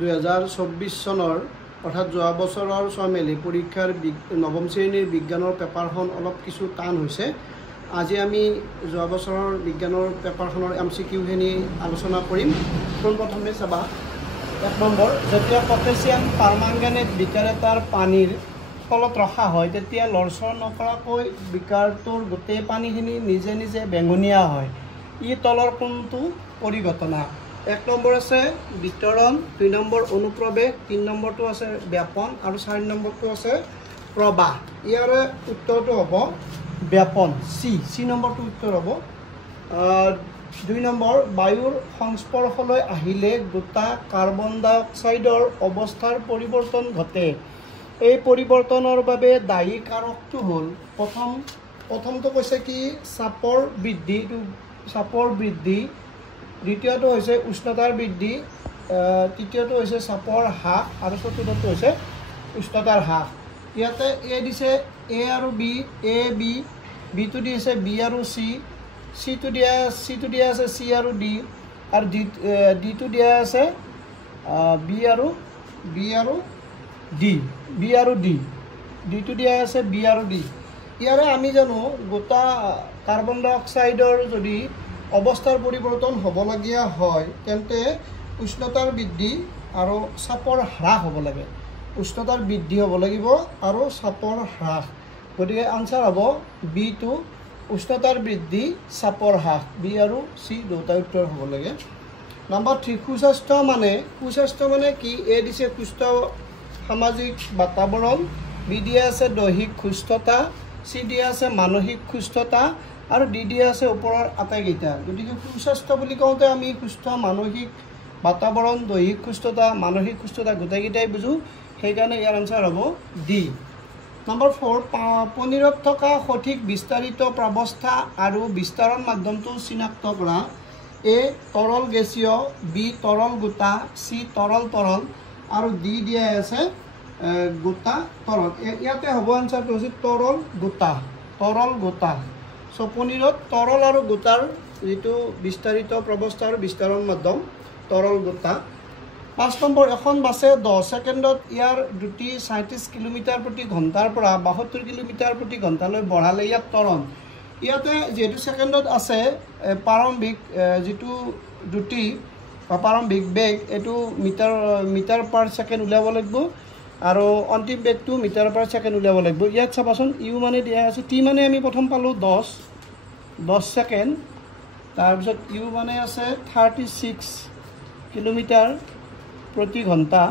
2024 চনৰ অৰ্থাৎ যোৱা বছৰৰ ছয়মেলি পৰীক্ষাৰ নৱম শ্ৰেণীৰ বিজ্ঞানৰ পেপাৰখন অলপ কিছু টান হৈছে। আজি আমি যোৱা বছৰৰ বিজ্ঞানৰ পেপাৰখনৰ MCQখিনি আলোচনা কৰিম। পোনপ্ৰথমে চাবা 1 নম্বৰ, যেতিয়া পটাছিয়াম পাৰমাংগানেট বিকাৰ এটাৰ পানীৰ তলত ৰখা হয় তেতিয়া লৰচৰ নকৰাকৈ বিকাৰটোৰ গোটেই পানীখিনি নিজে নিজে বেঙুনীয়া হয়। ই তলৰ কোনটো পৰিঘটনা? 1 নম্বৰ আছে বিতৰণ, 2 নম্বৰ অনুপ্ৰৱেশ, 3 নম্বৰটো আছে ব্যাপন আৰু 4 নম্বৰটো আছে প্ৰবাহ। ইয়াৰে উত্তৰটো হ'ব ব্যাপন, চি নম্বৰটো উত্তৰ হ'ব। 2 নম্বৰ, বায়ুৰ সংস্পৰ্শলৈ আহিলে গোটা কাৰ্বন ডাই অক্সাইডৰ অৱস্থাৰ পৰিৱৰ্তন ঘটে। এই পৰিৱৰ্তনৰ বাবে দায়ী কাৰকটো হ'ল প্ৰথমটো কৈছে কি চাপৰ বৃদ্ধি, দ্বিতীয়টো হৈছে উষ্ণতাৰ বৃদ্ধি, তৃতীয়টো হৈছে চাপৰ হ্ৰাস আৰু চতুৰ্থটো হৈছে উষ্ণতাৰ হ্ৰাস। ইয়াতে এ দিছে এ আৰু বি, এ বি, বিটো দিছে বি আৰু চিটো দিয়া আছে চি আৰু ডি, আৰু ডিটো দিয়া আছে বি আৰু ডি, ডিটো দিয়া আছে বি আৰু ডি। ইয়াৰে আমি জানো গোটা কাৰ্বন ডাই অক্সাইডৰ যদি অৱস্থাৰ পৰিৱৰ্তন হ'বলগীয়া হয় তেন্তে উষ্ণতাৰ বৃদ্ধি আৰু চাপৰ হ্ৰাস হ'ব লাগে। উষ্ণতাৰ বৃদ্ধি হ'ব লাগিব আৰু চাপৰ হ্ৰাস। গতিকে আনচাৰ হ'ব বিটো, উষ্ণতাৰ বৃদ্ধি চাপৰ হ্ৰাস। বি আৰু চি দুটা উত্তৰ হ'ব লাগে। নম্বৰ 3, সুস্বাস্থ্য মানে কি? এ দিছে সুস্থ সামাজিক বাতাবৰণ, বি দিয়া আছে দৈহিক সুস্থতা, চি দিয়া আছে মানসিক সুস্থতা আৰু ডি দিয়া আছে ওপৰৰ আটাইকেইটা। গতিকে সুস্বাস্থ্য বুলি কওঁতে আমি সুস্থ মানসিক বাতাবৰণ, দৈহিক সুস্থতা, মানসিক সুস্থতা গোটেইকেইটাই বুজোঁ। সেইকাৰণে ইয়াৰ আনচাৰ হ'ব ডি। নম্বৰ 4, পনীৰত থকা সঠিক বিস্তাৰিত প্ৰাৱস্থা আৰু বিস্তাৰণ মাধ্যমটো চিনাক্ত কৰা। এ তৰল গেছীয়, বি তৰল গোটা, চি তৰল আৰু ডি দিয়া আছে গোটা তৰল। ইয়াতে হ'ব আনচাৰটো হৈছে তৰল গোটা। চ' পনীৰত তৰল আৰু গোটাৰ যিটো বিস্তাৰিত প্ৰাৱস্থা আৰু বিস্তাৰণ মাধ্যম তৰল গোটা। 5 নম্বৰ, এখন বাছে 10 ছেকেণ্ডত ইয়াৰ দ্ৰুতি 37 কিলোমিটাৰ প্ৰতি ঘণ্টাৰ পৰা 72 কিলোমিটাৰ প্ৰতি ঘণ্টালৈ বঢ়ালে ইয়াত ত্বৰণ। ইয়াতে যিহেতু ছেকেণ্ডত আছে প্ৰাৰম্ভিক যিটো দ্ৰুতি বা প্ৰাৰম্ভিক বেগ এইটো মিটাৰ পাৰ ছেকেণ্ড উলিয়াব লাগিব আৰু অন্তিম বেগটো মিটাৰ পাৰ ছেকেণ্ড উলিয়াব লাগিব। ইয়াত চাবাচোন ইউ মানে দিয়া আছে, টি মানে আমি প্ৰথম পালোঁ 10 ছেকেণ্ড, তাৰপিছত ইউ মানে আছে 36 কিলোমিটাৰ প্ৰতি ঘণ্টা।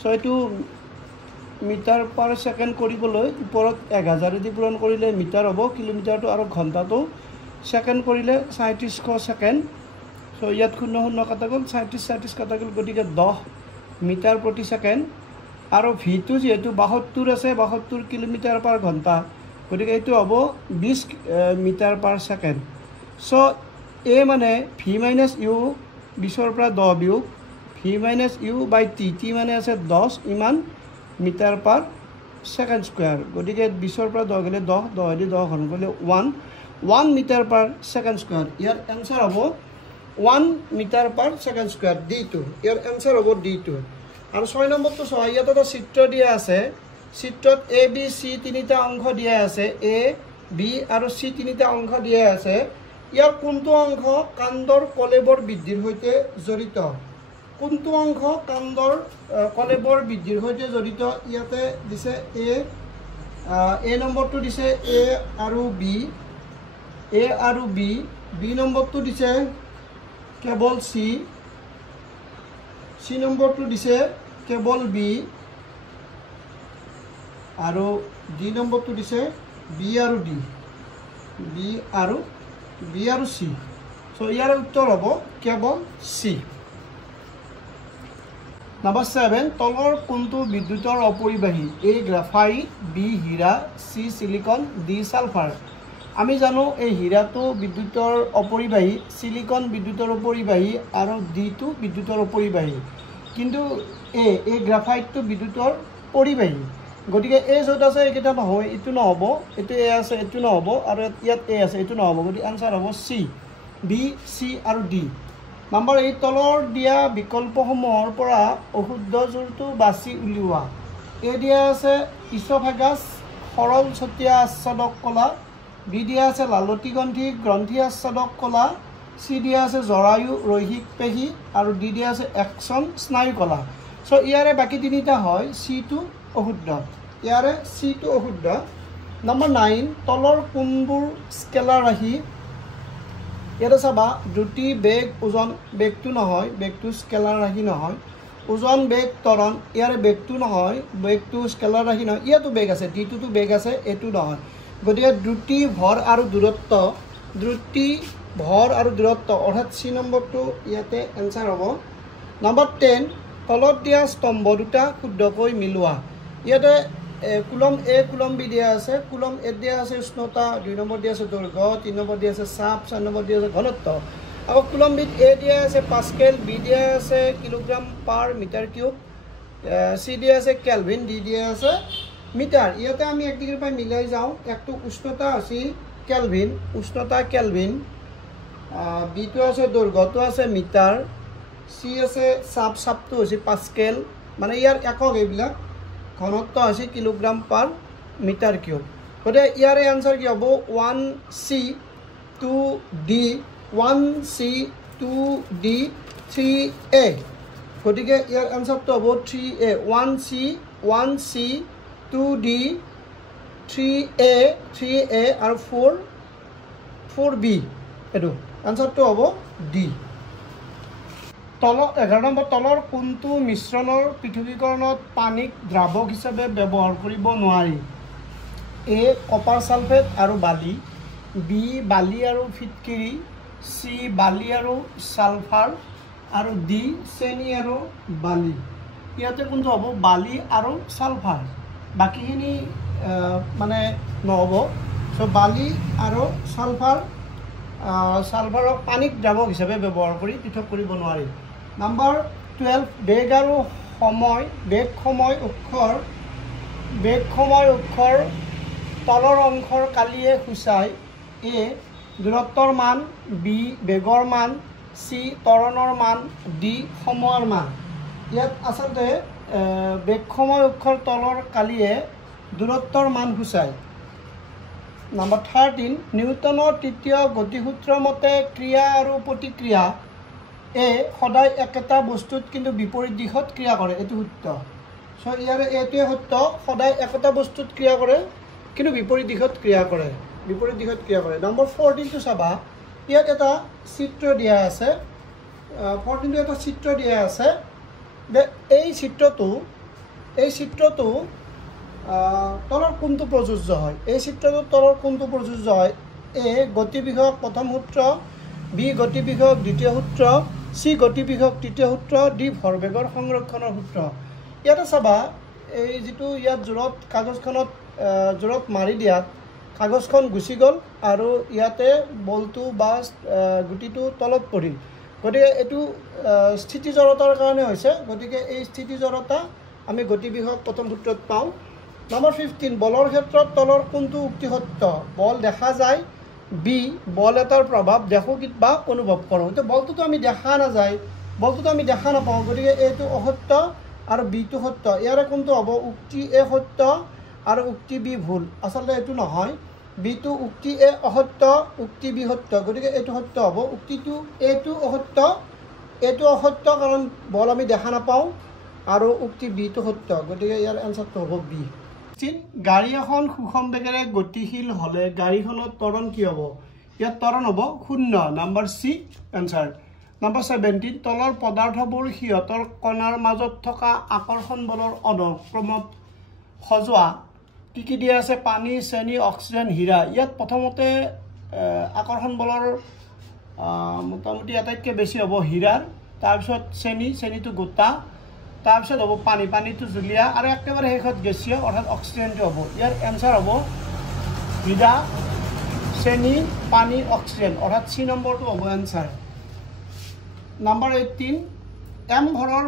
চ' এইটো মিটাৰ পাৰ ছেকেণ্ড কৰিবলৈ ওপৰত 1000 পূৰণ কৰিলে মিটাৰ হ'ব, কিলোমিটাৰটো আৰু ঘণ্টাটো ছেকেণ্ড কৰিলে 3700 ছেকেণ্ড। চ' ইয়াত 0 কাটা গ'ল, 37 কাটা গ'ল, গতিকে 10 মিটাৰ প্ৰতি ছেকেণ্ড। আৰু ভিটো যিহেতু 72 আছে, 72 কিলোমিটাৰ পাৰ ঘণ্টা, গতিকে এইটো হ'ব 20 মিটাৰ পাৰ ছেকেণ্ড। চ' এ মানে ভি মাইনাছ ইউ 20ৰ পৰা 10 বিয়োগ V minus U by T মানে আছে 10 ইমান মিটাৰ পাৰ ছেকেণ্ড স্কুৱেৰ। গতিকে 20ৰ পৰা 10 গ'লে 10 ঘন কৰিলে 1 মিটাৰ পাৰ ছেকেণ্ড স্কুৱেৰ। ইয়াৰ এনচাৰ হ'ব 1 মিটাৰ পাৰ ছেকেণ্ড স্কুৱেৰ, ডিটো। ইয়াৰ এনচাৰ হ'ব ডিটো। আৰু 6 নম্বৰটো চোৱা, ইয়াত এটা চিত্ৰ দিয়া আছে। চিত্ৰত এ বি চি 3টা অংশ দিয়া আছে, এ বি আৰু চি 3টা অংশ দিয়া আছে। ইয়াৰ কোনটো অংশ কাণ্ডৰ কলেবৰ বৃদ্ধিৰ সৈতে জড়িত? কোনটো অংশ কাণ্ডৰ কলেবৰ বৃদ্ধিৰ সৈতে জড়িত? ইয়াতে দিছে এ নম্বৰটো দিছে এ আৰু বি, বি নম্বৰটো দিছে কেৱল চি নম্বৰটো দিছে কেৱল বি আৰু ডি নম্বৰটো দিছে বি আৰু চি। চ' ইয়াৰ উত্তৰ হ'ব কেৱল চি। নম্বৰ 7, তলৰ কোনটো বিদ্যুতৰ অপৰিবাহী? এ গ্ৰাফাইট, বি হীৰা, চি চিলিকন, ডি ছালফাৰ। আমি জানো এই হীৰাটো বিদ্যুতৰ অপৰিবাহী, চিলিকন বিদ্যুতৰ অপৰিবাহী আৰু ডিটো বিদ্যুতৰ অপৰিবাহী। কিন্তু এই গ্ৰাফাইটটো বিদ্যুতৰ পৰিবাহী। গতিকে এ য'ত আছে এইকেইটা নহয়, এইটো নহ'ব, এইটো এ আছে এইটো নহ'ব, আৰু ইয়াত এ আছে এইটো নহ'ব। গতিকে আনচাৰ হ'ব চি, বি, চি আৰু ডি। নম্বৰ 8 তলৰ দিয়া বিকল্পসমূহৰ পৰা অশুদ্ধ জোৰটো বাছি উলিওৱা। এ দিয়া আছে ইছ'ফেগাছ সৰল ছটিয়া আচ্ছাদক কলা, বি দিয়া আছে লালতিগ্ৰন্থি গ্ৰন্থি আচ্ছাদক কলা, চি দিয়া আছে জৰায়ু ৰৈহিক পেশী আৰু ডি দিয়া আছে একচন স্নায়ু কলা। চ' ইয়াৰে বাকী তিনিটা হয় চিটো অশুদ্ধ, ইয়াৰে চিটো অশুদ্ধ। নম্বৰ 9 তলৰ কোনবোৰ স্কেলাৰ ৰাশি? ইয়াতে চাবা দ্ৰুতি বেগ ওজন, বেগটো নহয়, বেগটো স্কেলাৰ ৰাশি নহয়। ওজন বেগ ত্বৰণ, ইয়াৰে বেগটো নহয়, বেগটো স্কেলাৰ ৰাশি নহয়। ইয়াতো বেগ আছে, ডিটোতো বেগ আছে, এইটো নহয়। গতিকে দ্ৰুতি ভৰ আৰু দূৰত্ব, দ্ৰুতি ভৰ আৰু দূৰত্ব অৰ্থাৎ চি নম্বৰটো ইয়াতে এনচাৰ হ'ব। নম্বৰ 10 তলত দিয়া স্তম্ভ দুটা শুদ্ধকৈ মিলোৱা। ইয়াতে কুলম এ কুলম বি দিয়া আছে। কুলম এ দিয়া আছে উষ্ণতা, 2 নম্বৰ দিয়া আছে দৈৰ্ঘ্য, 3 নম্বৰ দিয়া আছে চাপ, 4 নম্বৰ দিয়া আছে ঘনত্ব। আকৌ কুলম বিত এ দিয়া আছে পাস্কেল, বি দিয়া আছে কিলোগ্ৰাম পাৰ মিটাৰ কিউব, চি দিয়া আছে কেলভিন, ডি দিয়া আছে মিটাৰ। ইয়াতে আমি এক ডিগ্ৰীৰ পৰা মিলাই যাওঁ। একটো উষ্ণতা আছে কেলভিন, উষ্ণতা কেলভিন, বিটো আছে দৈৰ্ঘ্যটো আছে মিটাৰ, চি আছে চাপ, চাপটো হৈছে পাস্কেল, মানে ইয়াৰ একক এইবিলাক, ঘনত্ব হৈছে কিলোগ্ৰাম পাৰ মিটাৰ কিউব। গতিকে ইয়াৰে এনচাৰ কি হ'ব? 1C 2D 1C 2D 3A। গতিকে ইয়াৰ এনচাৰটো হ'ব 3A, 1C 2D 3A আৰু 4B। এইটো এনচাৰটো হ'ব ডি। তলৰ 11 নম্বৰ তলৰ কোনটো মিশ্ৰণৰ পৃথকীকৰণত পানীক দ্ৰাৱক হিচাপে ব্যৱহাৰ কৰিব নোৱাৰি? এ কপাৰ ছালফেট আৰু বালি, বি বালি আৰু ফিটকিৰি, চি বালি আৰু ছালফাৰ আৰু ডি চেনি আৰু বালি। ইয়াতে কোনটো হ'ব? বালি আৰু ছালফাৰ, বাকীখিনি মানে নহ'ব। চ' বালি আৰু ছালফাৰক পানীক দ্ৰাৱক হিচাপে ব্যৱহাৰ কৰি পৃথক কৰিব নোৱাৰি। নম্বৰ 12 বেগ আৰু সময়, বেগ সময় অক্ষৰ তলৰ অংশৰ কালিয়ে সূচায়। এ দূৰত্বৰ মান, বি বেগৰ মান, চি ত্বৰণৰ মান, ডি সময়ৰ মান। ইয়াত আচলতে বেগ সময় অক্ষৰ তলৰ কালিয়ে দূৰত্বৰ মান সূচায়। নম্বৰ 13 নিউটনৰ তৃতীয় গতিসূত্ৰৰ মতে ক্ৰিয়া আৰু প্ৰতিক্ৰিয়া এ সদায় একেটা বস্তুত কিন্তু বিপৰীত দিশত ক্ৰিয়া কৰে, এইটো সত্য। চ' ইয়াৰে এইটোৱে সত্য, সদায় একেটা বস্তুত ক্ৰিয়া কৰে কিন্তু বিপৰীত দিশত ক্ৰিয়া কৰে, বিপৰীত দিশত ক্ৰিয়া কৰে। নম্বৰ 14টো চাবা, ইয়াত এটা চিত্ৰ দিয়া আছে, 14টো এটা চিত্ৰ দিয়া আছে যে এই চিত্ৰটো তলৰ কোনটো প্ৰযোজ্য হয়? এই চিত্ৰটোৰ তলৰ কোনটো প্ৰযোজ্য হয়? এ গতি বিষয়ক প্ৰথম সূত্ৰ, বি গতি বিষয়ক দ্বিতীয় সূত্ৰ, চি গতি বিষয়ক তৃতীয় সূত্ৰ, ডি ভৰবেগৰ সংৰক্ষণৰ সূত্ৰ। ইয়াতে চাবা এই যিটো ইয়াত জোৰত কাগজখনত জোৰত মাৰি দিয়াত কাগজখন গুচি গ'ল আৰু ইয়াতে বলটো বা গুটিটো তলত পৰিল। গতিকে এইটো স্থিতি জড়তাৰ কাৰণে হৈছে। গতিকে এই স্থিতি জড়তা আমি গতি বিষয়ক প্ৰথম সূত্ৰত পাওঁ। নম্বৰ 15 বলৰ ক্ষেত্ৰত তলৰ কোনটো উক্তি সত্য? বল দেখা যায়, বি বল এটাৰ প্ৰভাৱ দেখোঁ বা অনুভৱ কৰোঁ। এতিয়া বলটোতো আমি দেখা নাযায়, বলটোতো আমি দেখা নাপাওঁ, গতিকে এইটো অসত্য আৰু বিটো সত্য। ইয়াৰে কোনটো হ'ব? উক্তি এ সত্য আৰু উক্তি বি ভুল। আচলতে এইটো নহয়, বিটো উক্তি এ অসত্য, উক্তি বি সত্য, গতিকে এইটো সত্য হ'ব। উক্তিটো এইটো অসত্য কাৰণ বল আমি দেখা নাপাওঁ আৰু উক্তি বিটো সত্য, গতিকে ইয়াৰ এনচাৰটো হ'ব বি। গাড়ী এখন সুষম বেগেৰে গতিশীল হ'লে গাড়ীখনত ত্বৰণ কি হ'ব? ইয়াত ত্বৰণ হ'ব 0, নম্বৰ চি এনচাৰ। নম্বৰ 17 তলৰ পদাৰ্থবোৰ সিহঁতৰ কণাৰ মাজত থকা আকৰ্ষণ বলৰ অনুক্ৰমত সজোৱা কি কি দিয়া আছে? পানী, চেনি, অক্সিজেন, হীৰা। ইয়াত প্ৰথমতে আকৰ্ষণ বলৰ মোটামুটি আটাইতকৈ বেছি হ'ব হীৰাৰ, তাৰপিছত চেনিটো গোটা, তাৰপিছত হ'ব পানীটো জুলীয়া আৰু একেবাৰে শেষত গেছীয় অৰ্থাৎ অক্সিজেনটো হ'ব। ইয়াৰ এনচাৰ হ'ব হীৰা, চেনি, পানী, অক্সিজেন অৰ্থাৎ চি নম্বৰটো হ'ব এনচাৰ। নম্বৰ 18 এম ভৰৰ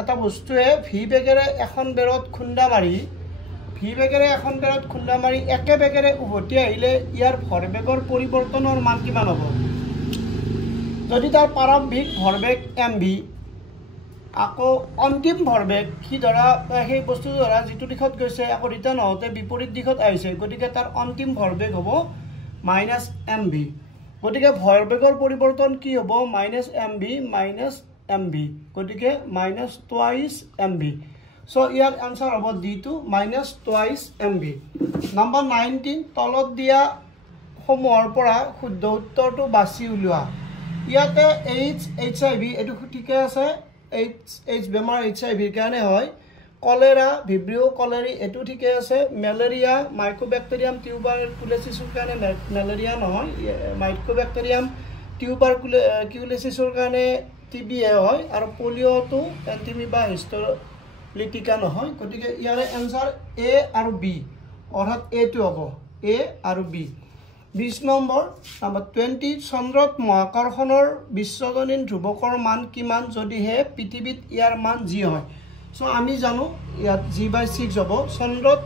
এটা বস্তুৱে ভি বেগেৰে এখন বেৰত খুন্দা মাৰি একে বেগেৰে উভতি আহিলে ইয়াৰ ভৰবেগৰ পৰিৱৰ্তনৰ মান কিমান হ'ব? যদি তাৰ প্ৰাৰম্ভিক ভৰবেগ mv আকৌ অন্তিম ভৰবেগ কি ধৰা সেই বস্তু ধৰা যিটো দিশত গৈছে আকৌ ৰিটাৰ্ণ হওঁতে বিপৰীত দিশত আহিছে গতিকে তাৰ অন্তিম ভৰবেগ হ'ব -mv গতিকে ভৰবেগৰ পৰিৱৰ্তন কি হ'ব -mv গতিকে -twice mv সো ইয়াৰ আনসাৰ হ'ব d2 -twice mv নম্বৰ 19 তলত দিয়া সমূহৰ পৰা শুদ্ধ উত্তৰটো বাছি উলিওৱা ইয়াতে HIV এটো ঠিকে আছে H বেমাৰ HIV ৰ কাৰণে হয় কলেৰা ভিব্ৰিও কলেৰি এটো ঠিকে আছে ম্যালেৰিয়া মাইকোব্যাকটেৰিয়াম টিউবাৰকুলোসিছৰ কাৰণে ম্যালেৰিয়া নহয় মাইকোব্যাকটেৰিয়াম টিউবাৰকুলোসিছৰ কাৰণে TB হয় আৰু পলিঅটো এন্টিমিবা হিস্টোলিটিকা নহয় গতিকে ইয়াৰে আনসাৰ A আৰু B অৰ্থাৎ A টো হ'ব A আৰু B 20 নম্বৰ 20 চন্দ্ৰত মহাকৰ্ষণৰ বিশ্বজনীন ধ্ৰুৱকৰ মান কিমান যদিহে পৃথিৱীত ইয়াৰ মান g হয় সো আমি জানো ইয়াত g/6 হ'ব চন্দ্ৰত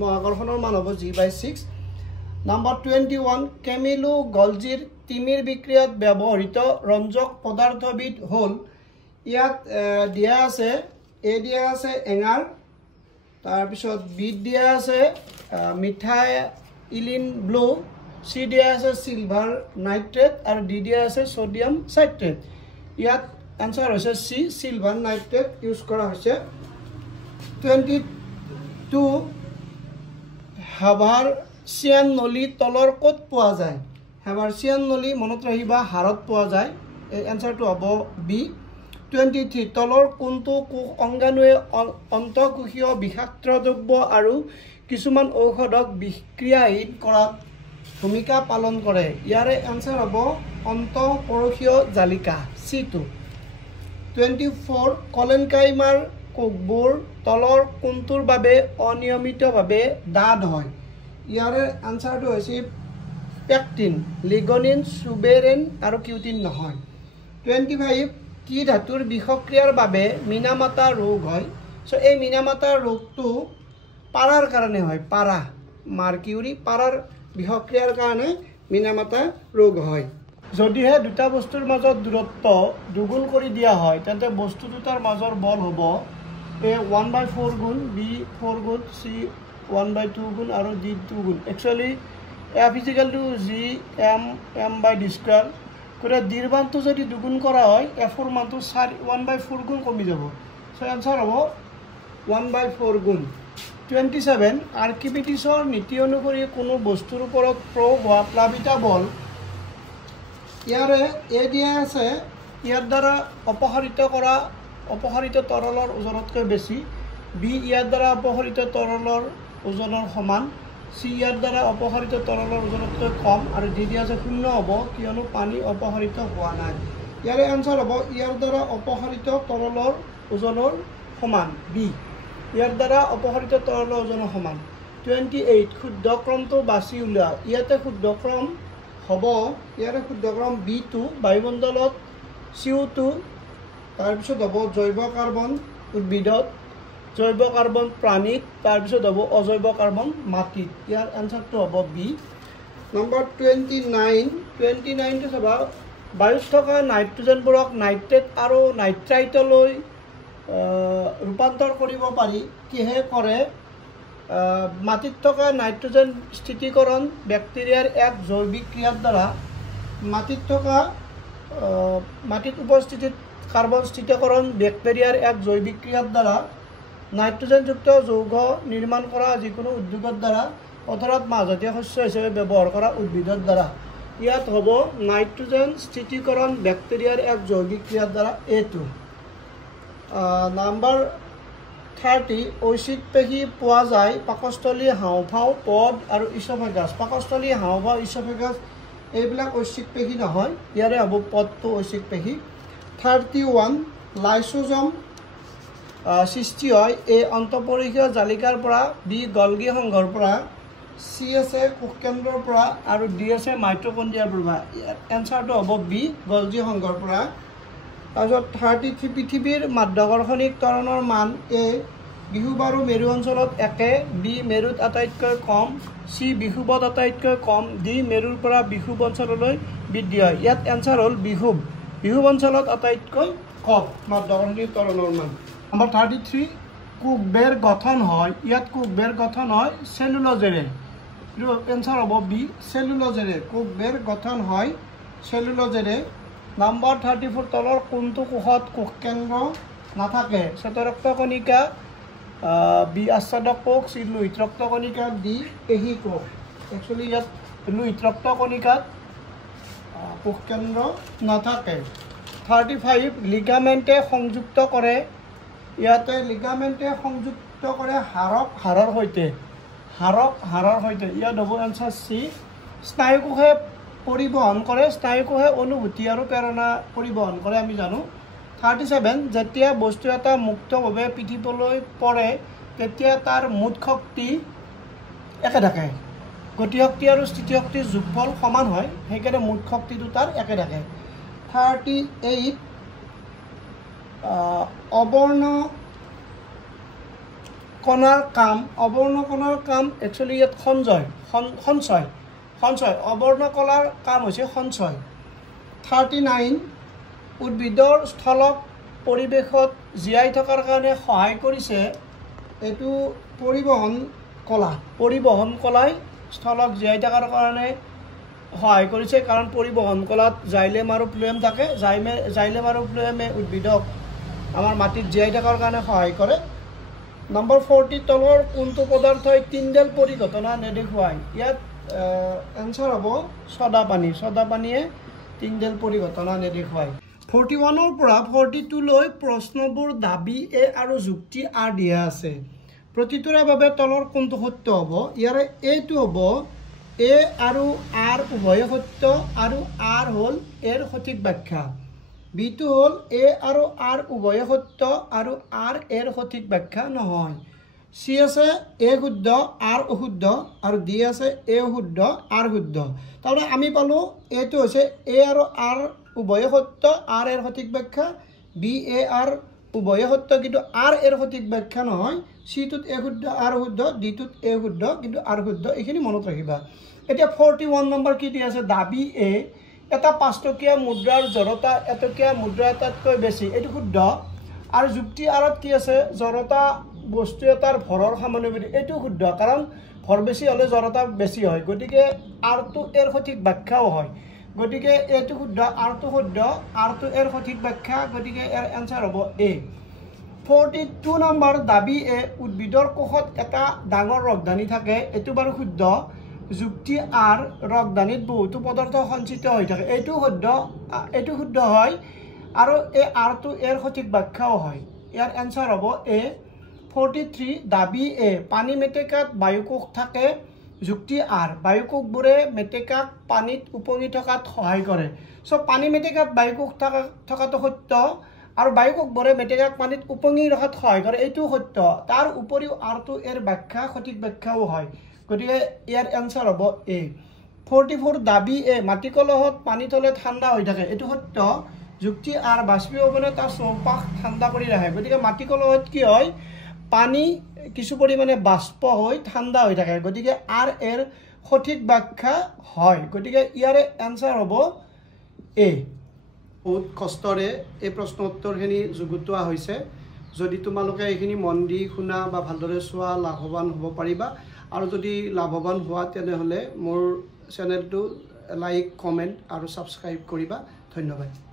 মহাকৰ্ষণৰ মান হ'ব g/6 নম্বৰ 21 কেমিলো গলজিৰ তিমিৰ বিক্ৰিয়াত ব্যৱহৃত ৰঞ্জক পদাৰ্থবিধ হ'ল ইয়াত দিয়া আছে A দিয়া আছে এঙাৰ তাৰ পিছত B দিয়া আছে মিঠাই ইলিন ব্লু C দিয়া আছে সিলভাৰ নাইট্ৰেট আৰু D দিয়া আছে সোডিয়াম সাইট্ৰেট ইয়াত আনসাৰ হৈছে C সিলভাৰ নাইট্ৰেট ইউজ কৰা হৈছে 22 হাভাৰচিয়ান নলী তলৰ ক'ত পোৱা যায় হাভাৰচিয়ান নলী মনত ৰাখিবা হাড়ত পোৱা যায় এই আনসাৰটো হ'ব B 23 তলৰ কোনটো কোষ অংগাণুৱে অন্তঃকোষীয় বিষাক্ত দ্ৰব্য আৰু কিছুমান ঔষধক বিক্ৰিয়াহীন কৰাত ভূমিকা পালন কৰে ইয়াৰে আনসাৰ হ'ব অন্তঃকোষীয় জালিকা C2 24 কলেনকাইমাৰ কোষবোৰ তলৰ কোনটোৰ বাবে অনিয়মিতভাৱে ডাঠ হয় ইয়াৰে আনসাৰটো হৈছে পেকটিন লিগনিন সুবেৰেন আৰু কিউটিন নহয় 25 কি ধাতুৰ বিষক্ৰিয়াৰ বাবে মিনামাতা ৰোগ হয় সো এই মিনামাতা ৰোগটো পাৰাৰ কাৰণে হয় পাৰা মাৰ্কিউৰি পাৰাৰ বিষক্ৰিয়াৰ কাৰণে মিনামাতা ৰোগ হয় যদিহে দুটা বস্তুৰ মাজত দূৰত্ব দুগুণ কৰি দিয়া হয় তেন্তে বস্তু দুটাৰ মাজৰ বল হ'ব A 1/4 গুণ B 4 গুণ C 1/2 গুণ আৰু D 2 গুণ actually F equal to G m/d² করে D ৰ মানটো যদি দুগুণ কৰা হয় F ৰ মানটো 1/4 গুণ কমি যাব সো আনসাৰ হ'ব 1/4 গুণ 27 আৰ্কিমিডিছৰ নীতি অনুসৰি কোনো বস্তুৰ ওপৰত প্ৰয়োগ হোৱা প্লাবিত বল ইয়াৰে A দিয়া আছে ইয়াৰ দ্বাৰা অপহৰিত তৰলৰ ওজনতকৈ বেছি B ইয়াৰ দ্বাৰা অপহৰিত তৰলৰ ওজনৰ সমান C ইয়াৰ দ্বাৰা অপহৰিত তৰলৰ ওজনতকৈ কম আৰু D দিয়া আছে 0 হ'ব কিয়নো পানী অপহৰিত হোৱা নাই ইয়াৰে আনসাৰ হ'ব ইয়াৰ দ্বাৰা অপহৰিত তৰলৰ ওজনৰ সমান B ইয়াৰ দ্বাৰা অপহৰিত তৰলৰ ওজনৰ সমান 28 শুদ্ধ ক্ৰমটো বাছি উলিওৱা ইয়াতে শুদ্ধ ক্ৰম হ'ব ইয়াৰে শুদ্ধ ক্ৰম B2 বায়ুমণ্ডলত CO2 তাৰ পিছত হ'ব জৈৱ কাৰ্বন উদ্ভিদত জৈৱ কাৰ্বন প্ৰাণীত তাৰ পিছত হ'ব অজৈৱ কাৰ্বন মাটিত ইয়াৰ আনসাৰটো হ'ব B নম্বৰ 29 টো চাবা বায়ুত থকা নাইট্ৰজেনবোৰক নাইট্ৰেট আৰু নাইট্ৰাইটলৈ ৰূপান্তৰ কৰিব পাৰি কিহে কৰে মাটিত থকা নাইট্ৰজেন স্থিতিকৰণ ব্যাক্টেৰিয়াৰ এক জৈৱিক ক্ৰিয়াৰ দ্বাৰা মাটিত উপস্থিত কাৰ্বন স্থিতিকৰণ ব্যাক্টেৰিয়াৰ এক জৈৱিক ক্ৰিয়াৰ দ্বাৰা নাইট্ৰজেনযুক্ত যৌগ নিৰ্মাণ কৰা যিকোনো উদ্যোগৰ দ্বাৰা পথাৰত মাহজাতীয় শস্য হিচাপে ব্যৱহাৰ কৰা উদ্ভিদৰ দ্বাৰা ইয়াত হ'ব নাইট্ৰজেন স্থিতিকৰণ ব্যাক্টেৰিয়াৰ এক জৈৱিক ক্ৰিয়াৰ দ্বাৰা এইটো নম্বৰ 30 ঐচিত পেশী পোৱা যায় পাকস্থলী হাঁওফাঁও পদ আৰু ইছফেগাছ পাকস্থলী হাঁওফাঁও ইছফেগাছ এইবিলাক ঐচিত পেশী নহয় ইয়াৰে হ'ব পদটো ঐচিত পেশী 31 লাইসোজম সৃষ্টি হয় A অন্তঃপৰিষীয় জালিকাৰ পৰা B গলগী সংঘৰ পৰা C আছে কোষকেন্দ্ৰৰ পৰা আৰু D আছে মাইটকন্ড্ৰিয়াৰ পৰা এনসাৰটো হ'ব B গলগী সংঘৰ পৰা তাৰপিছত 33 পৃথিৱীৰ মাধ্যাকৰ্ষণিক ত্বৰণৰ মান A বিহুব আৰু মেৰু অঞ্চলত একে, বি মেৰুত আটাইতকৈ কম, চি বিহুবত আটাইতকৈ কম, ডি মেৰুৰ পৰা বিহুব অঞ্চললৈ বৃদ্ধি হয়। ইয়াত এনচাৰ হ'ল বিহুব। বিহুব অঞ্চলত আটাইতকৈ কম মধ্যকৰ্ষণীয় ত্বৰণৰ মান। নম্বৰ 33 কুকবেৰ গঠন হয়, ইয়াত কুকবেৰ গঠন হয় চেলুলজেৰে। এইটো এনচাৰ হ'ব বি চেলুলজেৰে। কুকবেৰ গঠন হয় চেলুলজেৰে। নম্বৰ 34 তলৰ কোনটো কোষত কোষকেন্দ্ৰ নাথাকে? শ্বেতৰক্ত কণিকা, বি আচ্ছাদক কোষ, চি লোহিত ৰক্ত কণিকা, ডি পেশী কোষ। একচুৱেলি ইয়াত লোহিত ৰক্ত কণিকাত কোষকেন্দ্ৰ নাথাকে। 35 লিগামেণ্টে সংযুক্ত কৰে, ইয়াতে লিগামেণ্টে সংযুক্ত কৰে হাড়ক হাড়ৰ সৈতে। হাড়ক হাড়ৰ সৈতে, ইয়াত হ'ব এনচাৰ চি। স্নায়ুকোষে পৰিবহণ কৰে, স্নায়ুকোষে অনুভূতি আৰু প্ৰেৰণা পৰিবহণ কৰে আমি জানো। 37 যেতিয়া বস্তু এটা মুক্তভাৱে পৃথিৱীলৈ পৰে তেতিয়া তাৰ মুঠ শক্তি একে থাকে। গতিশক্তি আৰু স্থিতিশক্তিৰ যোগফল সমান হয়, সেইকাৰণে মুঠ শক্তিটো তাৰ একে থাকে। 38 অবৰ্ণ কণাৰ কাম, অবৰ্ণ কণাৰ কাম একচুৱেলি ইয়াত সঞ্চয়। অবৰ্ণ কণাৰ কাম হৈছে সঞ্চয়। 39 উদ্ভিদৰ স্থলক পৰিৱেশত জীয়াই থকাৰ কাৰণে সহায় কৰিছে, এইটো পৰিবহণ কলাই স্থলক জীয়াই থকাৰ কাৰণে সহায় কৰিছে, কাৰণ পৰিবহণ কলাত জাইলেম আৰু ফ্লোয়েম থাকে। জাইলেম আৰু ফ্লোয়েমে উদ্ভিদক আমাৰ মাটিত জীয়াই থকাৰ কাৰণে সহায় কৰে। নম্বৰ 40 তলৰ কোনটো পদাৰ্থই তিনডেল পৰিঘটনা নেদেখুৱায়? ইয়াত এনচাৰ হ'ব ছদা পানী। ছদা পানীয়ে তিনডেল পৰিঘটনা নেদেখুৱায়। 41 পৰা 42 প্ৰশ্নবোৰ দাবী এ আৰু যুক্তি আৰ দিয়া আছে। প্ৰতিটোৰে বাবে তলৰ কোনটো সত্য হ'ব? ইয়াৰে এইটো হ'ব এ আৰু আৰ উভয়ে সত্য আৰু আৰ হ'ল এৰ সঠিক ব্যাখ্যা। বিটো হ'ল এ আৰু আৰ উভয়ে সত্য আৰু আৰ এৰ সঠিক ব্যাখ্যা নহয়। চি আছে এ শুদ্ধ আৰ অশুদ্ধ আৰু ডি আছে এ শুদ্ধ আৰ শুদ্ধ। তাৰমানে আমি পালোঁ এইটো হৈছে এ আৰু আৰ উভয়ে সত্য, আৰ এৰ সঠিক ব্যাখ্যা। বি এ আৰ উভয়ে সত্য কিন্তু আৰ এৰ সঠিক ব্যাখ্যা নহয়। চিটোত এ শুদ্ধ আৰ শুদ্ধ, ডিটোত এ শুদ্ধ কিন্তু আৰ শুদ্ধ। এইখিনি মনত ৰাখিবা। এতিয়া 41 নম্বৰ কি দিয়া আছে? দাবী এ এটা 5 টকীয়া মুদ্ৰাৰ জড়তা এটকীয়া মুদ্ৰা এটাতকৈ বেছি, এইটো শুদ্ধ। আৰু যুক্তি আৰত কি আছে? জড়তা বস্তু এটাৰ ভৰৰ সমানুপাতিক, এইটো শুদ্ধ, কাৰণ ভৰ বেছি হ'লে জড়তা বেছি হয়, গতিকে আৰটো এৰ সঠিক ব্যাখ্যাও হয়। গতিকে এইটো শুদ্ধ, আৰটো শুদ্ধ, আৰটো এৰ সঠিক ব্যাখ্যা, গতিকে এৰ এনচাৰ হ'ব এ। 42 নম্বৰ দাবী এ উদ্ভিদৰ কোষত এটা ডাঙৰ ৰসদানি থাকে, এইটো বাৰু শুদ্ধ। যুক্তি আৰ ৰসদানিত বহুতো পদাৰ্থ সঞ্চিত হৈ থাকে, এইটো শুদ্ধ হয় আৰু এই আৰটো এৰ সঠিক ব্যাখ্যাও হয়। ইয়াৰ এনচাৰ হ'ব এ। 43 দাবী এ পানী মেটেকাত বায়ুকোষ থাকে। যুক্তি আৰ বায়ুকোষবোৰে মেটেকাক পানীত উপঙি থকাত সহায় কৰে। পানী মেটেকাত বায়ুকোষ থকাটো সত্য আৰু বায়ুকোষবোৰে মেটেকাক পানীত উপঙি ৰখাত সহায় কৰে, এইটো সত্য। তাৰ উপৰিও আৰটো এৰ ব্যাখ্যা সঠিক ব্যাখ্যাও হয়, গতিকে ইয়াৰ এনচাৰ হ'ব এ। 44 দাবী এ মাটি কলহত পানী থলে ঠাণ্ডা হৈ থাকে, এইটো সত্য। যুক্তি আৰ বাষ্পীভৱনে তাৰ চৌপাশ ঠাণ্ডা কৰি ৰাখে, গতিকে মাটি কলহত কি হয়? পানী কিছু পৰিমাণে বাষ্প হৈ ঠাণ্ডা হৈ থাকে, গতিকে আৰ এৰ সঠিক ব্যাখ্যা হয়, গতিকে ইয়াৰে এনচাৰ হ'ব এ। বহুত কষ্টৰে এই প্ৰশ্ন উত্তৰখিনি যুগুতোৱা হৈছে। যদি তোমালোকে এইখিনি মন দি শুনা বা ভালদৰে চোৱা লাভৱান হ'ব পাৰিবা। আৰু যদি লাভৱান হোৱা তেনেহ'লে মোৰ চেনেলটো লাইক, কমেণ্ট আৰু ছাবস্ক্ৰাইব কৰিবা। ধন্যবাদ।